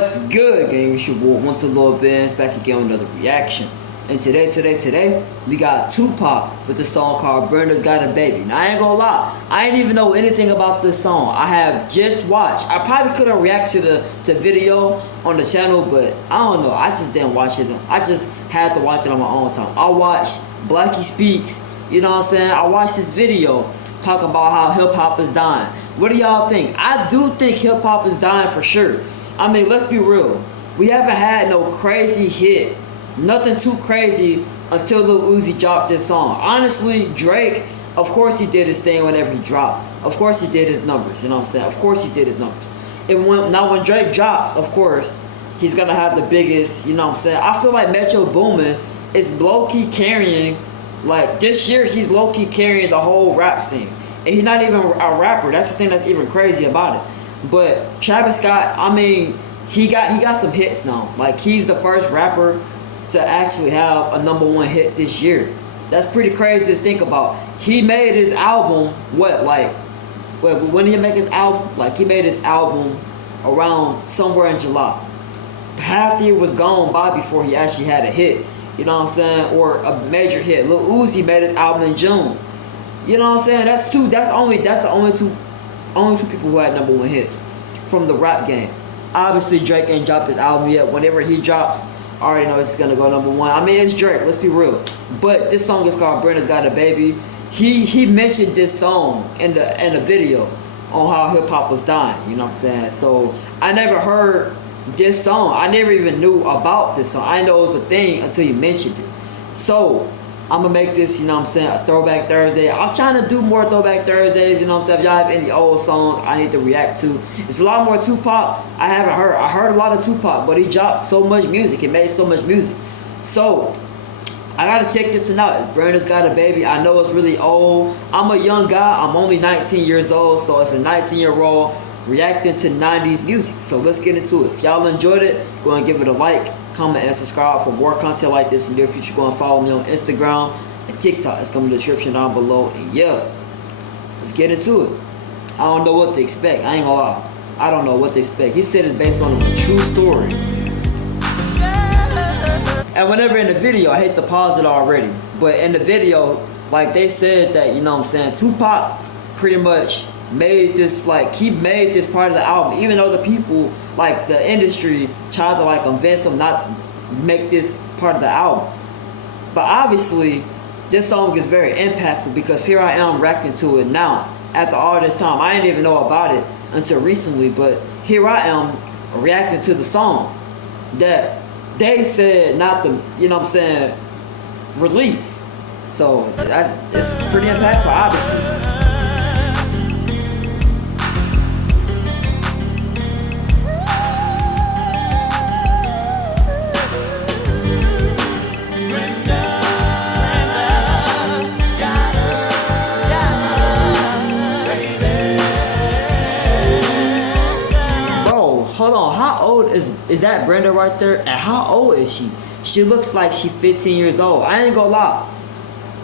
What's good, gang? It's your boy, Once a Little Benz, back again with another reaction. And today, we got Tupac with the song called Brenda's Got a Baby. Now, I ain't gonna lie, I ain't even know anything about this song. I have just watched. I probably could have reacted to the video on the channel, but I don't know. I just didn't watch it. I just had to watch it on my own time. I watched Blackie Speaks, you know what I'm saying? I watched this video talking about how hip-hop is dying. What do y'all think? I do think hip-hop is dying for sure. I mean, let's be real. We haven't had no crazy hit, nothing too crazy until Lil Uzi dropped this song. Honestly, Drake, of course he did his thing whenever he dropped. Of course he did his numbers, you know what I'm saying? Of course he did his numbers. Now when Drake drops, of course, he's gonna have the biggest, you know what I'm saying? I feel like Metro Boomin is low-key carrying, like this year he's low-key carrying the whole rap scene. And he's not even a rapper. That's the thing that's even crazy about it. But Travis Scott, I mean, he got some hits now. Like, he's the first rapper to actually have a #1 hit this year. That's pretty crazy to think about. He made his album, when did he make his album? Like, he made his album around somewhere in July. Half the year was gone by before he actually had a hit. You know what I'm saying? Or a major hit. Lil Uzi made his album in June. You know what I'm saying? That's the only two people who had #1 hits from the rap game. Obviously, Drake ain't dropped his album yet. Whenever he drops, I already know it's gonna go #1. I mean, it's Drake. Let's be real. But this song is called "Brenda's Got a Baby." He mentioned this song in the video on how hip hop was dying. You know what I'm saying? So I never heard this song. I never even knew about this song. I didn't know it was a thing until you mentioned it. So I'm gonna make this, you know what I'm saying, a Throwback Thursday. I'm trying to do more Throwback Thursdays, you know what I'm saying. If y'all have any old songs I need to react to. It's a lot more Tupac I haven't heard. I heard a lot of Tupac, but he dropped so much music. He made so much music. So I gotta check this one out. It's Brenda's Got a Baby. I know it's really old. I'm a young guy. I'm only 19 years old, so it's a 19-year-old reacting to 90s music. So let's get into it. If y'all enjoyed it, go and give it a like, comment, and subscribe for more content like this in the near future. Go and follow me on Instagram and TikTok. It's coming in the description down below. And yeah, let's get into it. I don't know what to expect. I ain't gonna lie. I don't know what to expect. He said it's based on a true story. And whenever in the video, I hate to pause it already, but in the video, like they said that, you know what I'm saying, Tupac pretty much made this, like, he made this part of the album, even though the people, like the industry, tried to like convince him not make this part of the album. But obviously this song is very impactful because here I am reacting to it now after all this time. I didn't even know about it until recently, but here I am reacting to the song that they said not to, you know what I'm saying, release. So it's pretty impactful, obviously. Hold on, how old is that Brenda right there? And how old is she? She looks like she's 15 years old. I ain't gonna lie.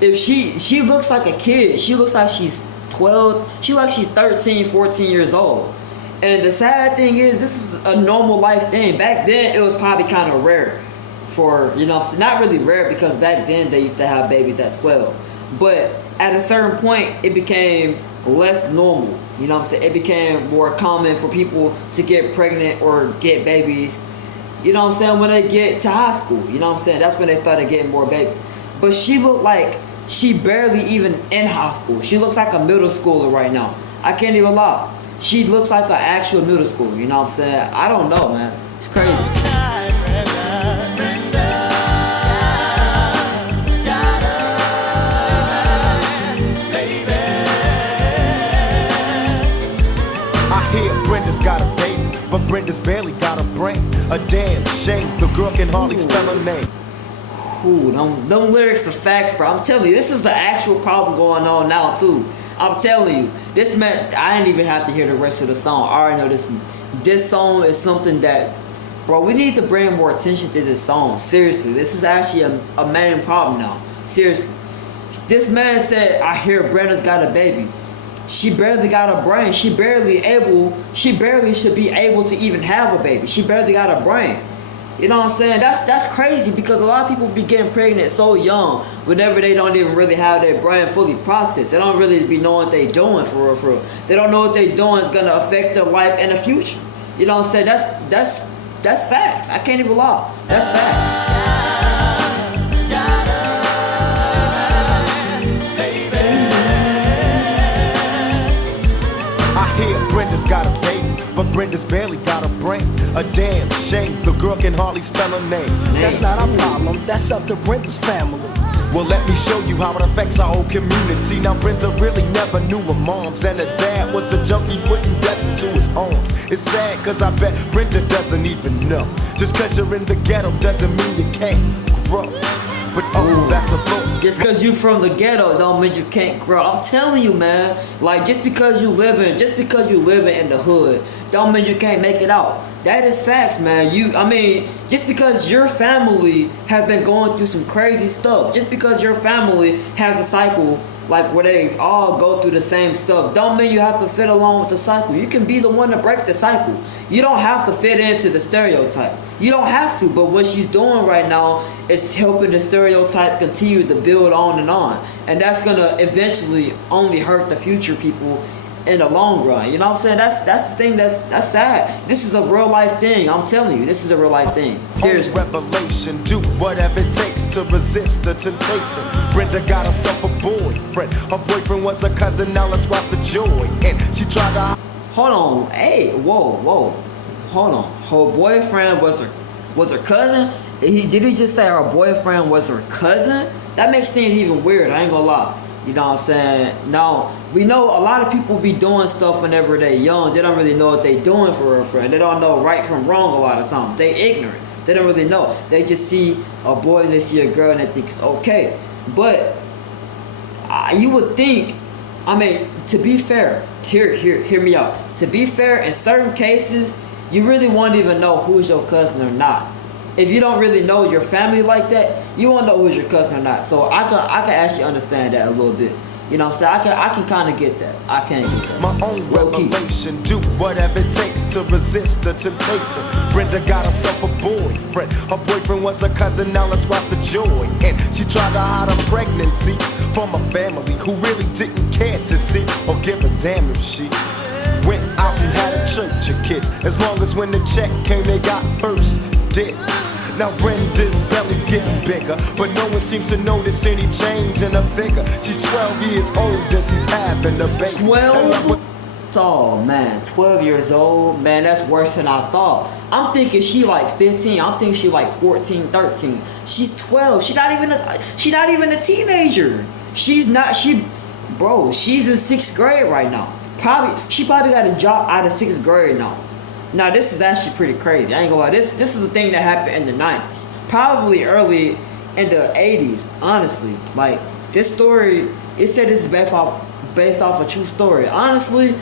If she looks like a kid. She looks like she's 12. She looks like she's 13, 14 years old. And the sad thing is, this is a normal life thing. Back then, it was probably kind of rare for, you know, not really rare because back then they used to have babies at 12. But at a certain point, it became less normal. You know what I'm saying? It became more common for people to get pregnant or get babies, you know what I'm saying, when they get to high school. You know what I'm saying? That's when they started getting more babies. But she looked like she barely even in high school. She looks like a middle schooler right now. I can't even lie. She looks like an actual middle schooler, you know what I'm saying? I don't know, man. It's crazy. Brenda's got a baby, but Brenda's barely got a brain. A damn shame, the girl can hardly spell her name. Ooh, them lyrics are facts, bro. I'm telling you, this is an actual problem going on now, too. I'm telling you. This man, I didn't even have to hear the rest of the song. I already know this song is something that, bro, we need to bring more attention to this song. Seriously, this is actually a main problem now. Seriously. This man said, I hear Brenda's got a baby. She barely got a brain. She barely should be able to even have a baby. She barely got a brain. You know what I'm saying? That's crazy, because a lot of people be getting pregnant so young whenever they don't even really have their brain fully processed. They don't really be knowing what they doing for real, for real. They don't know what they doing is gonna affect their life in the future. You know what I'm saying? That's facts. I can't even lie. That's facts. I hear Brenda's got a baby, but Brenda's barely got a brain. A damn shame, the girl can hardly spell her name. That's not our problem, that's up to Brenda's family. Well, let me show you how it affects our whole community. Now, Brenda really never knew her moms, and her dad was a junkie putting death into his arms. It's sad, cause I bet Brenda doesn't even know. Just cause you're in the ghetto doesn't mean you can't grow. But oh, that's a thought. Just cause you from the ghetto don't mean you can't grow. I'm telling you, man. Like, just because you living in the hood don't mean you can't make it out. That is facts, man. Just because your family has been going through some crazy stuff, just because your family has a cycle like where they all go through the same stuff, don't mean you have to fit along with the cycle. You can be the one to break the cycle. You don't have to fit into the stereotype. You don't have to, but what she's doing right now is helping the stereotype continue to build on. And that's gonna eventually only hurt the future people in the long run. You know what I'm saying? That's the thing that's sad. This is a real life thing. I'm telling you, this is a real life thing. Seriously. Revelation, do whatever it takes to resist the temptation. Brenda got herself a boyfriend. Her boyfriend was a cousin, now let's watch the joy. And she tried to... Hold on. Hey, whoa. Hold on. Her boyfriend was her cousin? Did he just say her boyfriend was her cousin? That makes things even weird, I ain't gonna lie. You know what I'm saying? Now, we know a lot of people be doing stuff whenever they young. They don't really know what they doing for real, friend. They don't know right from wrong a lot of times. They ignorant. They don't really know. They just see a boy and they see a girl and they think it's okay. But you would think, to be fair, hear me out. To be fair, in certain cases, you really won't even know who's your cousin or not. If you don't really know your family like that, you won't know who's your cousin or not. So I can actually understand that a little bit. You know what I'm saying? I can kind of get that. I can get that. My own revelation, do whatever it takes to resist the temptation. Brenda got herself a boyfriend. Her boyfriend was a cousin, now let's watch the joy. And she tried to hide her pregnancy from a family who really didn't care to see or give a damn if she went out and had a church of kids. As long as when the check came, they got first dibs. Now Brenda's belly's getting bigger, but no one seems to notice any change in her figure. She's 12 years old and she's having a baby. 12? Oh man, 12 years old, man, that's worse than I thought. I'm thinking she like 15. I'm thinking she like 14, 13. She's 12. She's not even a teenager. She's in 6th grade right now. She probably got a job out of 6th grade now. Now this is actually pretty crazy. I ain't gonna lie. This is a thing that happened in the 90s. Probably early in the 80s, honestly. Like, this story, it said this is based off a true story. Honestly,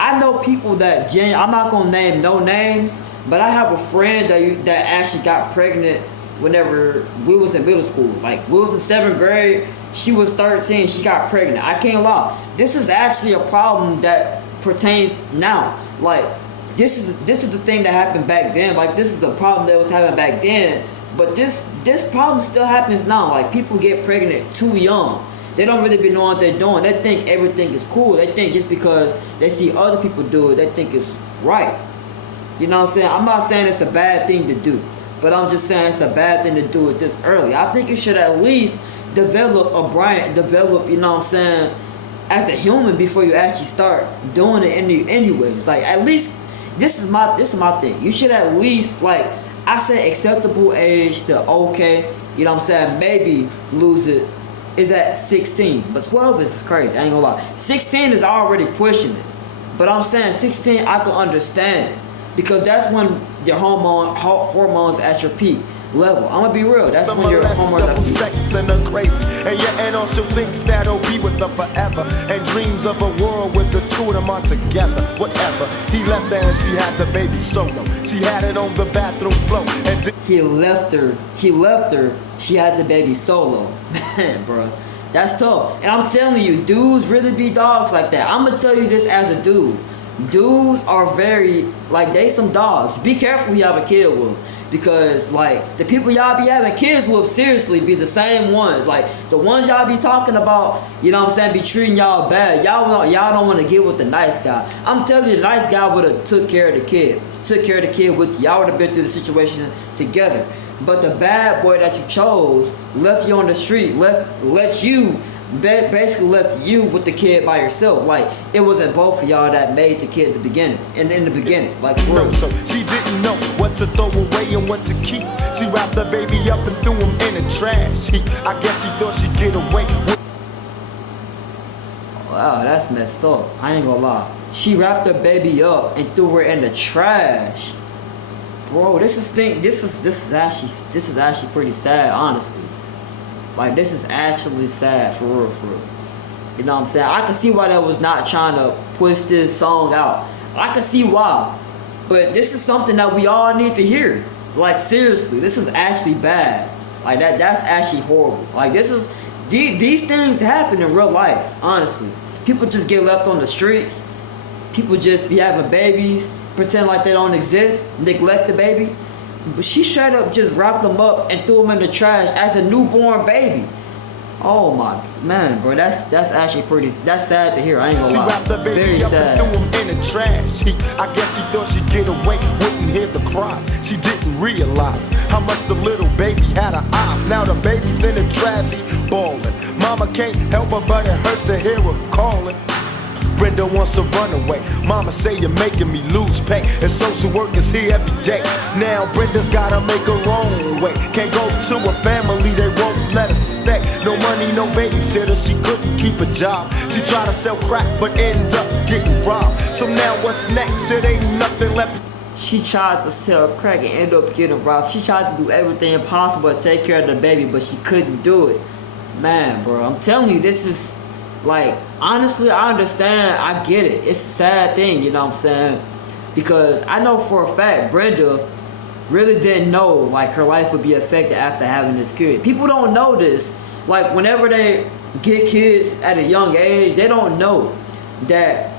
I know people that I'm not gonna name no names, but I have a friend that actually got pregnant whenever we was in middle school. Like, we was in 7th grade, she was 13, she got pregnant. I can't lie. This is actually a problem that pertains now. Like, this is the thing that happened back then. Like, this is the problem that was happening back then. But this problem still happens now. Like, people get pregnant too young. They don't really be knowing what they're doing. They think everything is cool. They think just because they see other people do it, they think it's right. You know what I'm saying? I'm not saying it's a bad thing to do, but I'm just saying it's a bad thing to do it this early. I think you should at least develop a brain, you know what I'm saying, as a human before you actually start doing it anyways. Like, at least, this is my thing. You should at least, like, I say acceptable age to okay, you know what I'm saying, maybe lose it is at 16. But 12 is crazy, I ain't gonna lie. 16 is already pushing it. But I'm saying 16, I can understand it. Because that's when your hormones at your peak level. I'm gonna be real. That's when your hormones at peak. Sex and her crazy. And your aunt also thinks that'll be with her forever. And dreams of a world with the two of them are together. Whatever. He left her and she had the baby solo. She had it on the bathroom floor. And he left her. She had the baby solo. Man, bro. That's tough. And I'm telling you, dudes really be dogs like that. I'm gonna tell you this as a dude. Dudes are very, like, they some dogs. Be careful who you have a kid with. Because, like, the people y'all be having kids with, seriously, be the same ones. Like, the ones y'all be talking about, you know what I'm saying, be treating y'all bad. Y'all don't want to get with the nice guy. I'm telling you, the nice guy would have took care of the kid. Took care of the kid with you. Y'all would have been through the situation together. But the bad boy that you chose left you on the street, basically left you with the kid by yourself. Like, it wasn't both of y'all that made the kid in the beginning, like, for real. So she didn't know what to throw away and what to keep. She wrapped the baby up and threw him in the trash. I guess she thought she'd get away with. Wow, that's messed up. I ain't gonna lie. She wrapped her baby up and threw her in the trash. Bro, this is actually pretty sad, honestly. Like, this is actually sad, for real, for real. You know what I'm saying? I can see why they was not trying to push this song out. I can see why. But this is something that we all need to hear. Like, seriously, this is actually bad. Like, that's actually horrible. Like, these things happen in real life, honestly. People just get left on the streets. People just be having babies, pretend like they don't exist, neglect the baby. But she straight up just wrapped them up and threw them in the trash as a newborn baby. Oh my man, bro, that's actually that's sad to hear. I ain't gonna lie. She wrapped the baby very up sad. And threw him in the trash. I guess she thought she'd get away, wouldn't hear the cries. She didn't realize how much the little baby had her eyes. Now the baby's in the trash, he bawling. Mama can't help her, but it hurts to hear her calling. Brenda wants to run away. Mama say you're making me lose pay. And social work is here every day. Now Brenda's gotta make her own way. Can't go to a family, they won't let her stay. No money, no babysitter, she couldn't keep a job. She tried to sell crack, but ended up getting robbed. So now what's next? It ain't nothing left. She tried to sell crack and ended up getting robbed. She tried to do everything possible to take care of the baby, but she couldn't do it. Man, bro, I'm telling you, this is... Like, honestly, I understand, I get it. It's a sad thing, you know what I'm saying? Because I know for a fact Brenda really didn't know, like, her life would be affected after having this kid. People don't know this. Like, whenever they get kids at a young age, they don't know that,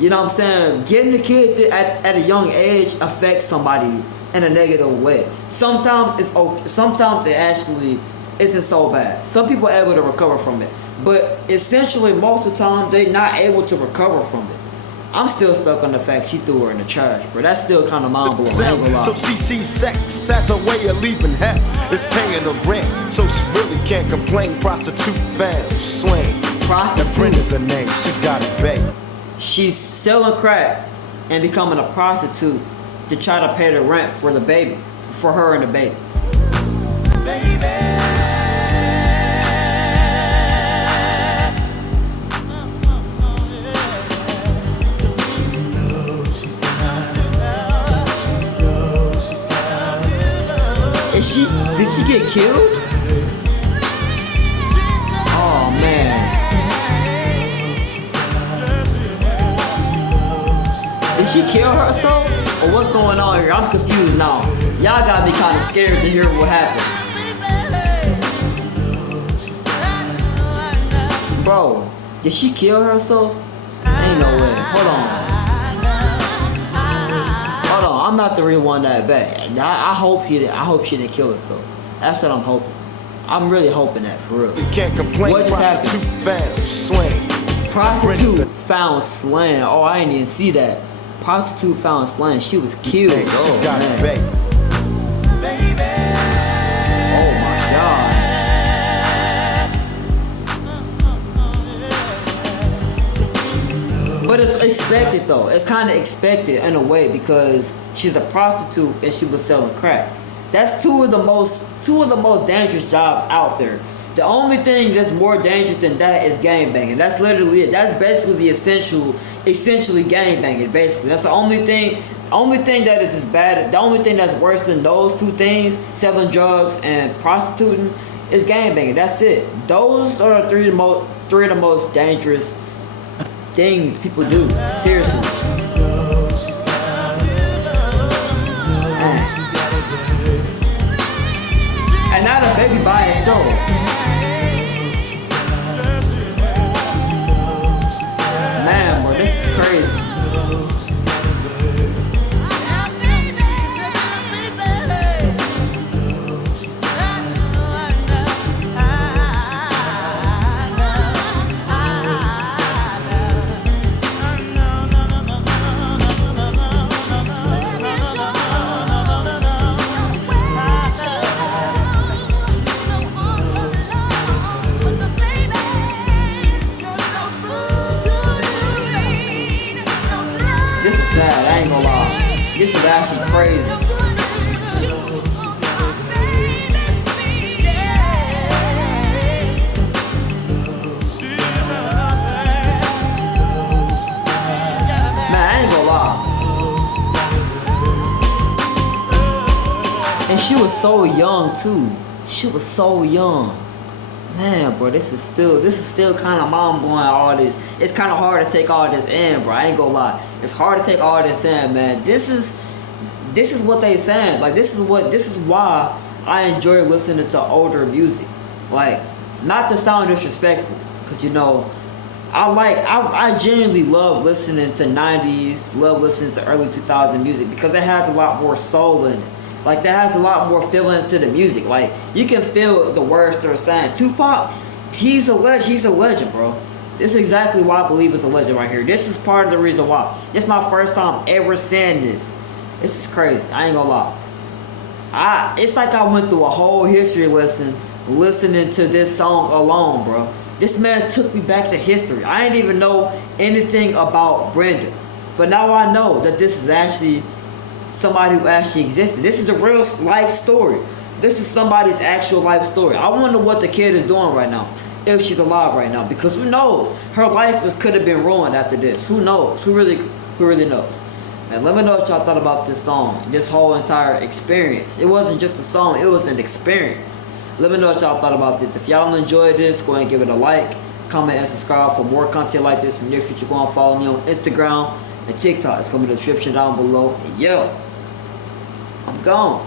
you know what I'm saying, getting a kid at a young age affects somebody in a negative way. Sometimes it's okay, sometimes it actually isn't so bad. Some people are able to recover from it. But essentially, most of the time, they're not able to recover from it. I'm still stuck on the fact she threw her in the trash, bro. That's still kind of mind-blowing. So she sees sex as a way of leaving hell. It's paying the rent, so she really can't complain. Prostitute found, slang. Prostitute. Brenda's her name, she's got a baby. She's selling crack and becoming a prostitute to try to pay the rent for the baby, for her and the baby. Did she get killed? Oh man. Did she kill herself? Or what's going on here? I'm confused now. Y'all gotta be kind of scared to hear what happened. Bro, did she kill herself? Ain't no way. Hold on. I'm not the real one that bad. I hope she didn't kill herself. That's what I'm hoping. I'm really hoping that, for real. You can't complain. What just happened? Found slain. Prostitute found slain. Oh, I didn't even see that. Prostitute found slain. She was killed. Hey, she's got a baby. Oh my God. But it's expected though. It's kind of expected in a way because she's a prostitute and she was selling crack. That's two of the most dangerous jobs out there. The only thing that's more dangerous than that is gangbanging. That's literally it. That's basically the essentially gangbanging. Basically, that's the only thing. Only thing that is as bad. The only thing that's worse than those two things, selling drugs and prostituting, is gangbanging. That's it. Those are the three of the most dangerous things people do. Seriously. And not a baby by itself. crazy. This is sad, I ain't gonna lie. This is actually crazy. Man, I ain't gonna lie. And she was so young too. She was so young. Man, bro, this is still kind of mind-blowing, all this. It's kind of hard to take all this in, bro. I ain't gonna lie. It's hard to take all this in, man. This is what they saying. Like, this is why I enjoy listening to older music. Like, not to sound disrespectful, because, you know, I genuinely love listening to 90s, love listening to early 2000 music, because it has a lot more soul in it. Like, that has a lot more feeling to the music. Like, you can feel the words they're saying. Tupac, he's a legend, bro. This is exactly why I believe it's a legend right here. This is part of the reason why. This is my first time ever saying this. This is crazy. I ain't gonna lie. It's like I went through a whole history lesson listening to this song alone, bro. This man took me back to history. I didn't even know anything about Brenda. But now I know that this is actually somebody who actually existed. This is a real life story. This is somebody's actual life story. I wonder what the kid is doing right now, if she's alive right now, because who knows? Her life could have been ruined after this. Who knows? Who really knows? Man, let me know what y'all thought about this song, this whole entire experience. It wasn't just a song, it was an experience. Let me know what y'all thought about this. If y'all enjoyed this, go ahead and give it a like, comment, and subscribe for more content like this in the near future. Go and follow me on Instagram and TikTok. It's going to be in the description down below. And yo, I'm gone.